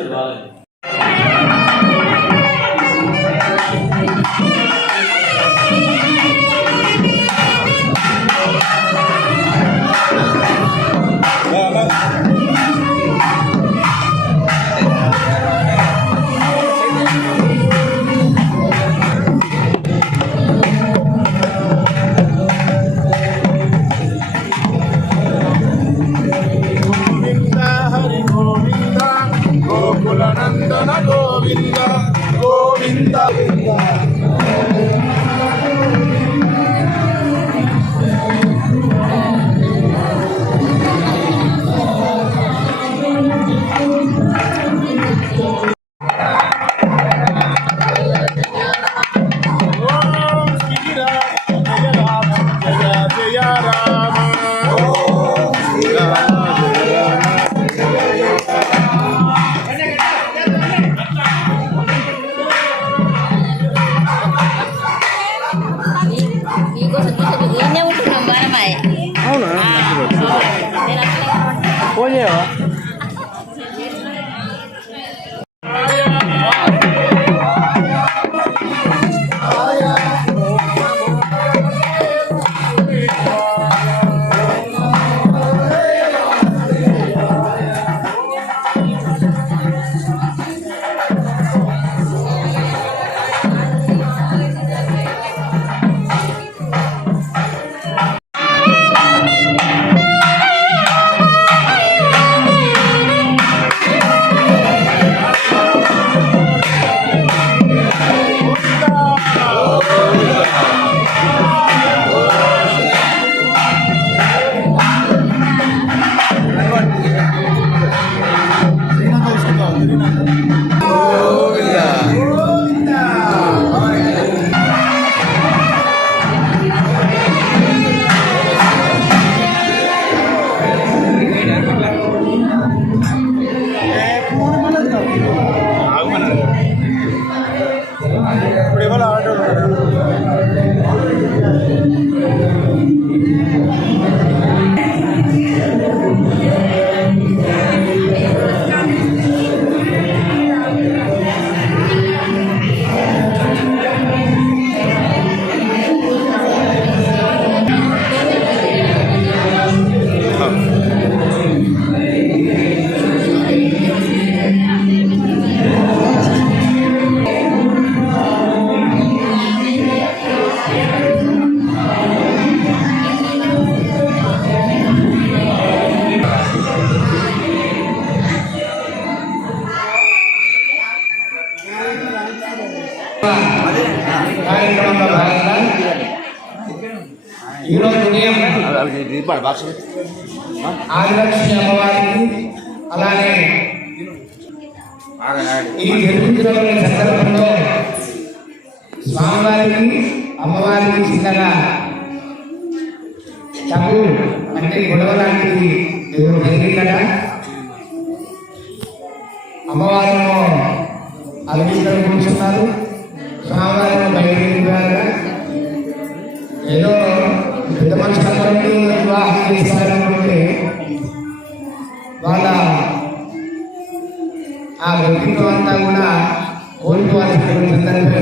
గోవింద ఉదయం అమ్మవారికి అలానే ఈ జరుగుతున్న సందర్భంలో స్వామివారికి అమ్మవారికి చిన్నగా తగు అంటే గొడవ లాంటిది ఎవరు జరిగిందట అమ్మవారిను అలవించడం కూర్చున్నారు స్వామివారిని బయట ఏదో పెద్ద వివాహం వాళ్ళ ఆ వ్యక్తిత్వం అంతా కూడా కోల్పోవాల్సినటువంటి సందర్భం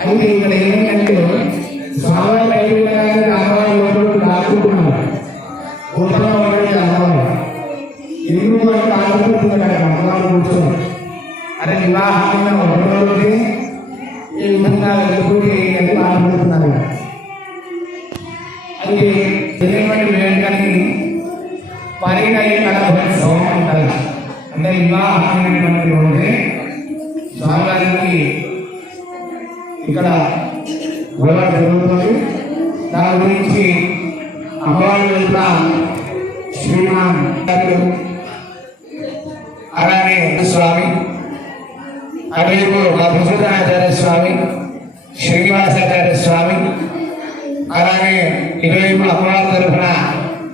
అయితే ఇక్కడ ఏంటంటే అరే వివాహంలో ఈ విధంగా అంటే ఇక్కడ గొడవ జరుగుతుంది. దాని గురించి అమ్మవారి వెళ్తున్న శ్రీమాన్ అలానే స్వామి అటువైపు మా స్వామి శ్రీనివాసాచార్య స్వామి అలానే ఇరవై అమ్మవారి తరఫున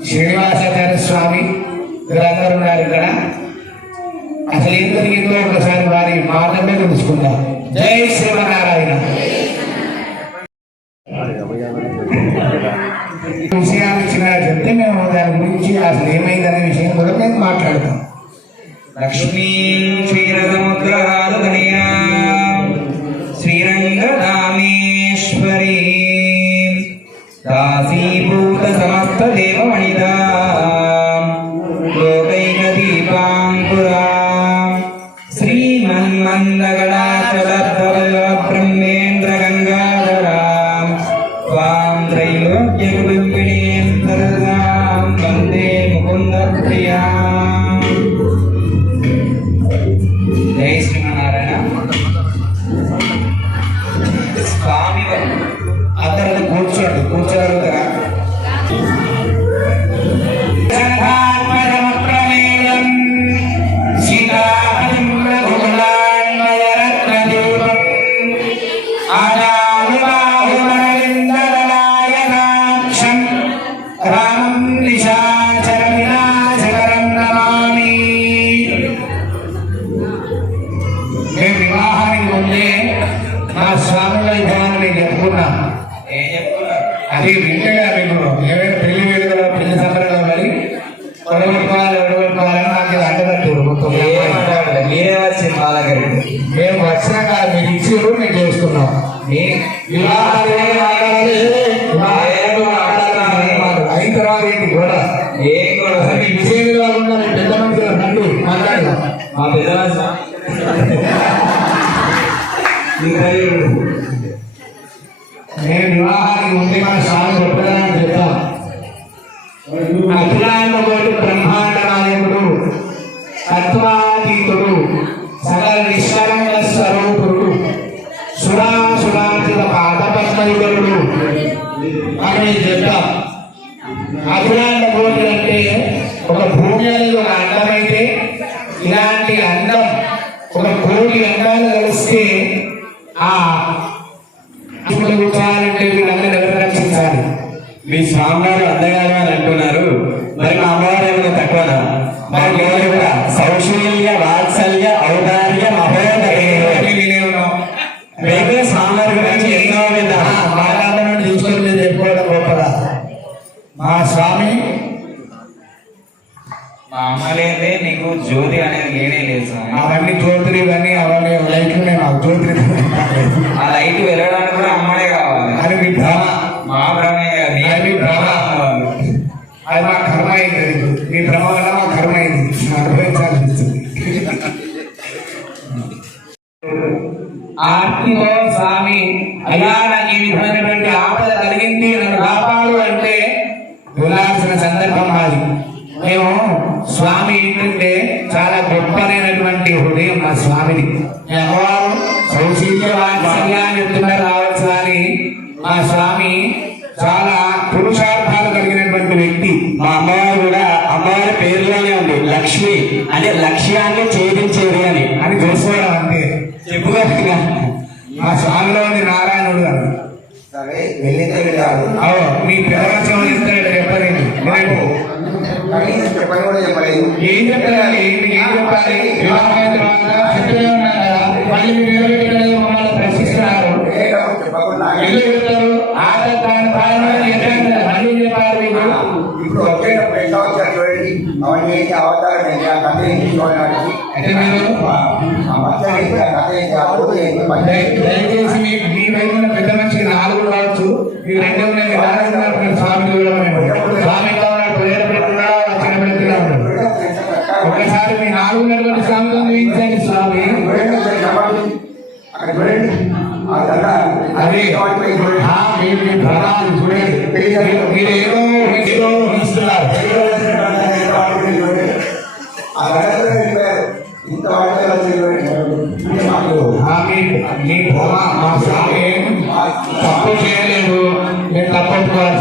శ్రీనివాసాచార్య స్వామి వీరందరూ ఉన్నారు ఇక్కడ. అసలు ఏం జరిగిందో ఒకసారి వారి మాటమే తెలుసుకుందాం జై శ్రీమనారాయణ విషయాలు ఇచ్చిన చెప్తే మేము దాని గురించి అసలు ఏమైందనే విషయం కూడా మేము మాట్లాడతాం. లక్ష్మీ మీరే మేము వచ్చినాక మీరు ఇచ్చిండ్రు మేము చేస్తున్నాం. రకాలు అండాలు కలిస్తే ఆ కూర్చోవాలంటే వీళ్ళందరూ ఎవరు రక్షించాలి మీ స్వామివారు అందగారు అని అంటున్నారు. మరి మా అమ్మవారు ఏమైనా తక్కువనా? మరి స్వామి అయ్యా నాకు ఈ విధమైనటువంటి ఆపద కలిగింది నన్ను కాపాడు అంటే వెళ్ళాల్సిన సందర్భం అది. మేము స్వామి ఏంటంటే చాలా గొప్పనైనటువంటి హృదయం మా స్వామిది. మీ అమ్మవారు సౌశీల్య వాత్సల్యాన్ని ఎత్తున రావచ్చు అని మా స్వామి చాలా మా ఉంది నారాయణుడు సరే వెళ్ళితే అవు మీ పిల్లవచనం ఇస్తాడు రేపు చెప్పని కూడా చెప్పలేదు. ఏం చెప్పాలి? ఏం చెప్పాలి? వివాహమైన తర్వాత మళ్ళీ మీరు ఇప్పుడు వచ్చే పైసా వచ్చారు చూడండి అవన్నీ ఏంటి అవతారం ఏంటి ఆ కథ ఏంటి చూడాలి అంటే మీరు దయచేసి మీ వైపు పెద్ద మనిషి నాలుగు రావచ్చు మీ రెండవ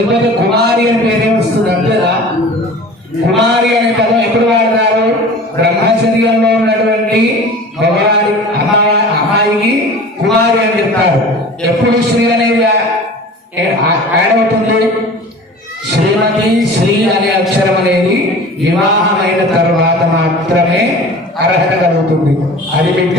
ఎందుకంటే కుమారి అని పేరు వస్తుంది అంతేదా కుమారి అనే పదం ఎప్పుడు వాడతారు? బ్రహ్మచర్యంలో ఉన్నటువంటి మగవారి అమ్మాయికి కుమారి అని చెప్తారు. ఎప్పుడు శ్రీ అనేది యాడ్ అవుతుంది? శ్రీమతి శ్రీ అనే అక్షరం అనేది వివాహమైన తర్వాత మాత్రమే అర్హత కలుగుతుంది. అది మీకు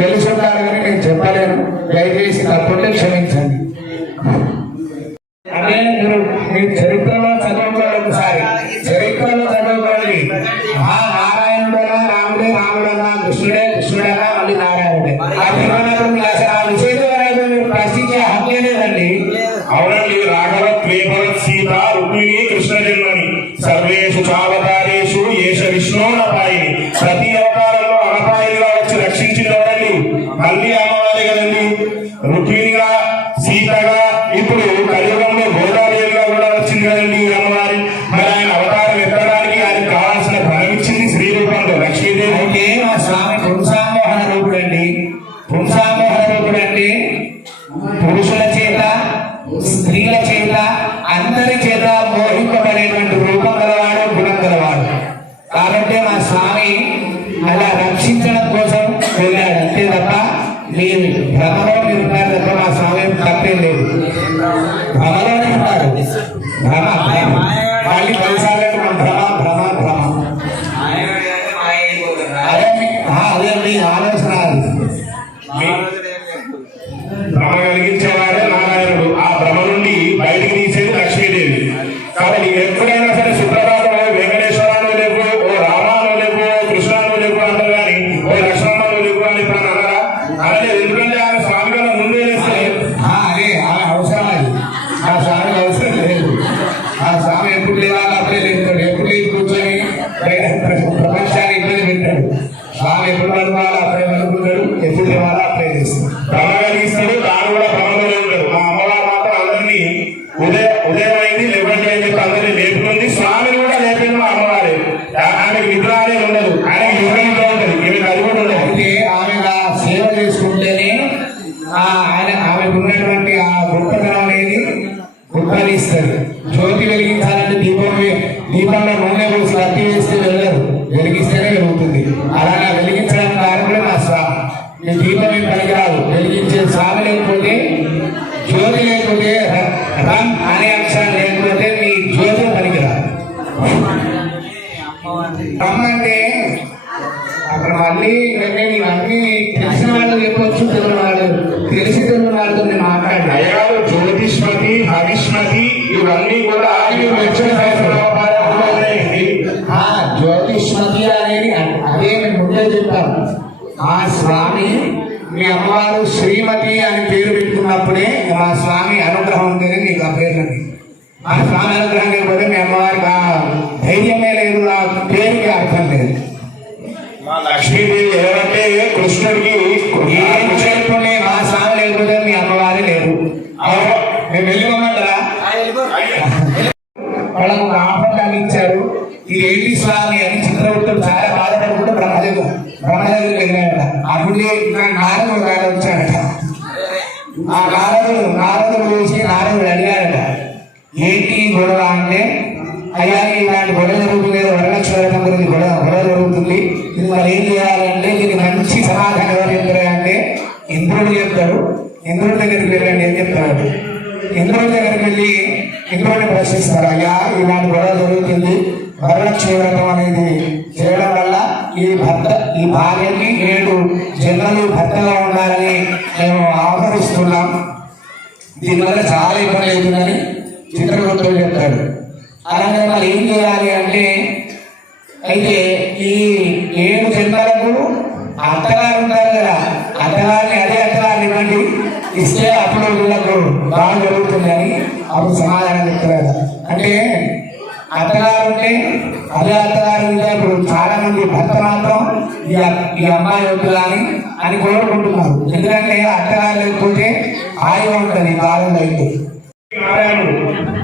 మీ అమ్మవారు శ్రీమతి అని పేరు పెట్టుకున్నప్పుడే మా స్వామి అనుగ్రహం ఉంటేనే నీకు ఆ పేరు మా స్వామి అనుగ్రహం లేకపోతే మీ అమ్మవారి ధైర్యం ఇంద్రుడి దగ్గరికి వెళ్ళండి ఏం చెప్తాడు? ఇంద్రుడి దగ్గరికి వెళ్ళి ఇంద్రుడిని ప్రశ్నిస్తారు అయ్యా ఇలాంటి గొడవ జరుగుతుంది. వరలక్ష్మి వ్రతం అనేది చేయడం వల్ల ఈ భర్త ఈ భార్యకి ఏడు జన్మలు భర్తగా ఉండాలని మేము ఆహ్వానిస్తున్నాం. దీనివల్ల చాలా ఇబ్బంది అవుతుందని చిత్రగుప్తుడు చెప్తాడు. అలాగే మరి ఏం చేయాలి అంటే అయితే ఈ ఏడు జన్మలకు అత్తగారు ఉంటారు కదా అత్తగారిని బాగా జరుగుతుంది అని అప్పుడు సమాధానం చెప్తారు అంటే అత్తగారు ఉంటే అదే అత్తగారు ఉంటే ఇప్పుడు చాలా మంది భర్త మాత్రం ఈ అమ్మాయి అవుతుందా అని అని కోరుకుంటున్నారు. ఎందుకంటే అత్తగారు లేకపోతే హాయిగా ఉంటుంది బాధలు అయితే.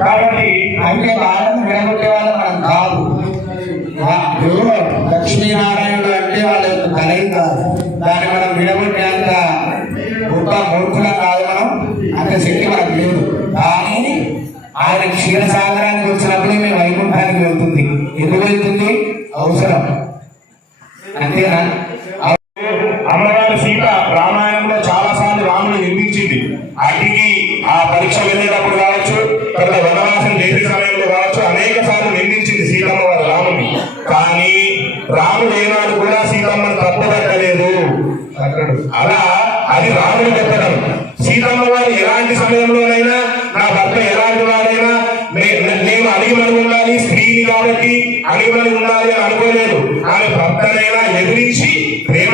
కాబట్టి అంటే వాళ్ళని విడగొట్టే వాళ్ళు మనం కాదు. లక్ష్మీనారాయణ అంతేనా అమ్మవారి సీత రామాయణంలో చాలా సార్లు రాముడు నిర్మించింది అటికి ఆ పరీక్ష వెళ్ళేటప్పుడు కావచ్చు తర్వాత వనవాసం చేసే సమయంలో కావచ్చు అనేక సార్లు నిర్మించింది సీతమ్మ వారు రాముని కానీ రాముడు ఏనాడు కూడా సీతమ్మను తప్పుపట్టలేదు. అలా అది రాముడు పెట్టడం సీతమ్మ వారు ఎలాంటి సమయంలోనైనా నా భర్త ఎలాంటి వాడైనా నేను అడిగి మనం ఉండాలి స్త్రీని కాబట్టి అడిగిమని ఉండాలి అని అనుకోలేదు. ఆమె భర్తనైనా ఎదిరించి ప్రేమగా ఎదిరించి